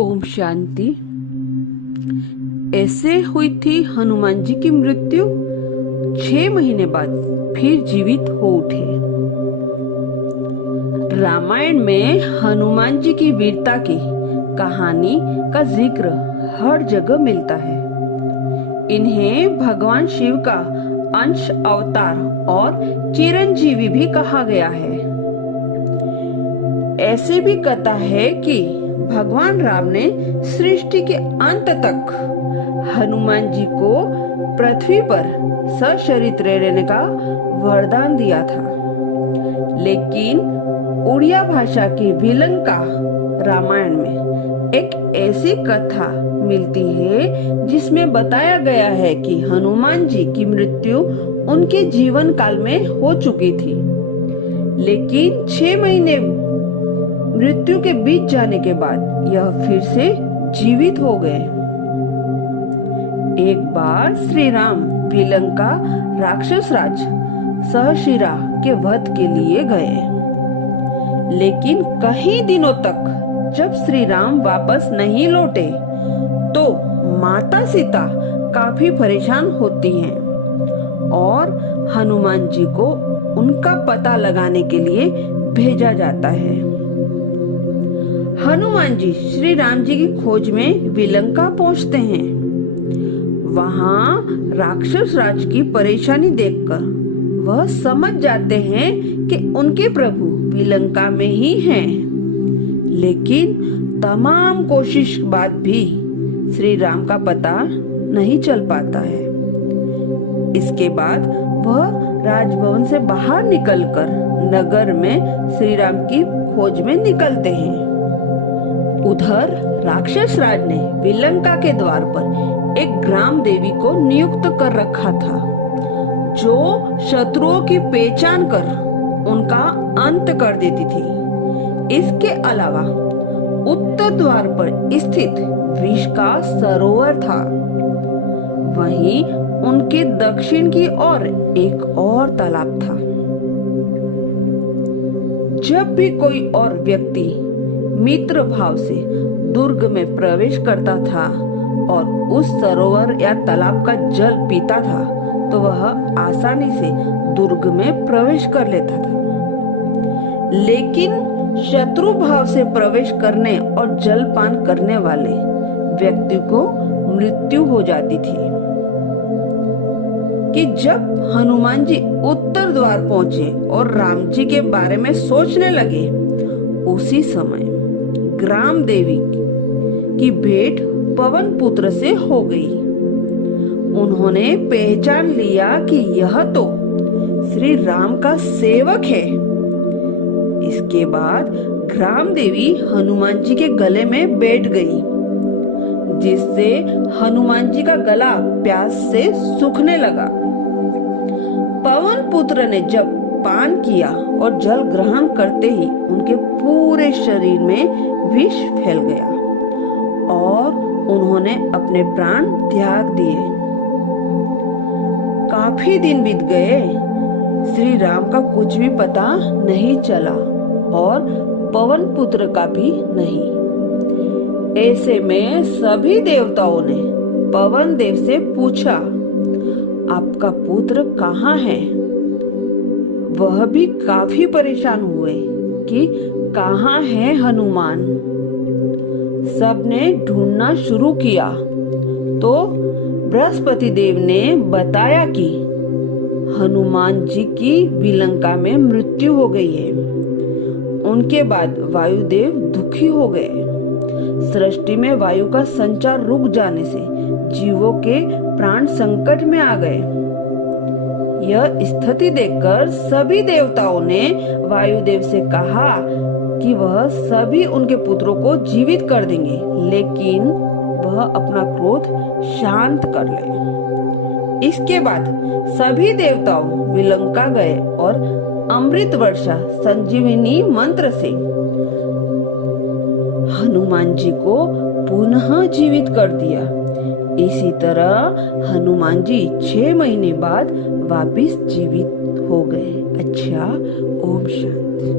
ओम शांति। ऐसे हुई थी हनुमान जी की मृत्यु। 6 महीने बाद फिर जीवित हो उठे। रामायण में हनुमान जी की वीरता की कहानी का जिक्र हर जगह मिलता है। इन्हें भगवान शिव का अंश अवतार और चिरंजीवी भी कहा गया है। ऐसे भी कथा है कि भगवान राम ने सृष्टि के अंत तक हनुमान जी को पृथ्वी पर सशरीर रहने का वरदान दिया था। लेकिन उड़िया भाषा की विलंका रामायण में एक ऐसी कथा मिलती है जिसमें बताया गया है कि हनुमान जी की मृत्यु उनके जीवन काल में हो चुकी थी, लेकिन 6 महीने मृत्यु के बीत जाने के बाद यह फिर से जीवित हो गए। एक बार श्री राम विलंका राक्षस राज सहशिरा के वध के लिए गए, लेकिन कई दिनों तक जब श्री राम वापस नहीं लौटे तो माता सीता काफी परेशान होती हैं और हनुमान जी को उनका पता लगाने के लिए भेजा जाता है। हनुमान जी श्री राम जी की खोज में विलंका पहुंचते हैं। वहां राक्षस राज की परेशानी देखकर वह समझ जाते हैं कि उनके प्रभु विलंका में ही हैं। लेकिन तमाम कोशिश बाद भी श्री राम का पता नहीं चल पाता है। इसके बाद वह राजभवन से बाहर निकलकर नगर में श्री राम की खोज में निकलते हैं। उधर राक्षस राज ने विलंका के द्वार पर एक ग्राम देवी को नियुक्त कर रखा था, जो शत्रुओं की पहचान कर उनका अंत कर देती थी। इसके अलावा उत्तर द्वार पर स्थित विष का सरोवर था। वहीं उनके दक्षिण की ओर एक और तालाब था। जब भी कोई और व्यक्ति मित्र भाव से दुर्ग में प्रवेश करता था और उस सरोवर या तालाब का जल पीता था तो वह आसानी से दुर्ग में प्रवेश कर लेता था। लेकिन शत्रु भाव से प्रवेश करने और जलपान करने वाले व्यक्ति को मृत्यु हो जाती थी। कि जब हनुमान जी उत्तर द्वार पहुंचे और राम जी के बारे में सोचने लगे, उसी समय ग्राम देवी की भेंट पवन पुत्र से हो गई। उन्होंने पहचान लिया कि यह तो श्री राम का सेवक है। इसके बाद ग्राम देवी हनुमान जी के गले में बैठ गई, जिससे हनुमान जी का गला प्यास से सूखने लगा। पवन पुत्र ने जब पान किया और जल ग्रहण करते ही उनके पूरे शरीर में विष फैल गया और उन्होंने अपने प्राण त्याग दिए। काफी दिन बीत गए, श्री राम का कुछ भी पता नहीं चला और पवन पुत्र का भी नहीं। ऐसे में सभी देवताओं ने पवन देव से पूछा, आपका पुत्र कहाँ है? वह भी काफी परेशान हुए कि कहाँ है हनुमान। सबने ढूंढना शुरू किया तो बृहस्पति देव ने बताया कि हनुमान जी की विलंका में मृत्यु हो गई है। उनके बाद वायुदेव दुखी हो गए। सृष्टि में वायु का संचार रुक जाने से जीवों के प्राण संकट में आ गए। यह स्थिति देखकर सभी देवताओं ने वायुदेव से कहा कि वह सभी उनके पुत्रों को जीवित कर देंगे, लेकिन वह अपना क्रोध शांत कर ले। इसके बाद सभी देवताओं विलंका गए और अमृत वर्षा संजीवनी मंत्र से हनुमान जी को पुनः जीवित कर दिया। इसी तरह हनुमान जी 6 महीने बाद वापिस जीवित हो गए। अच्छा, ओम शांति।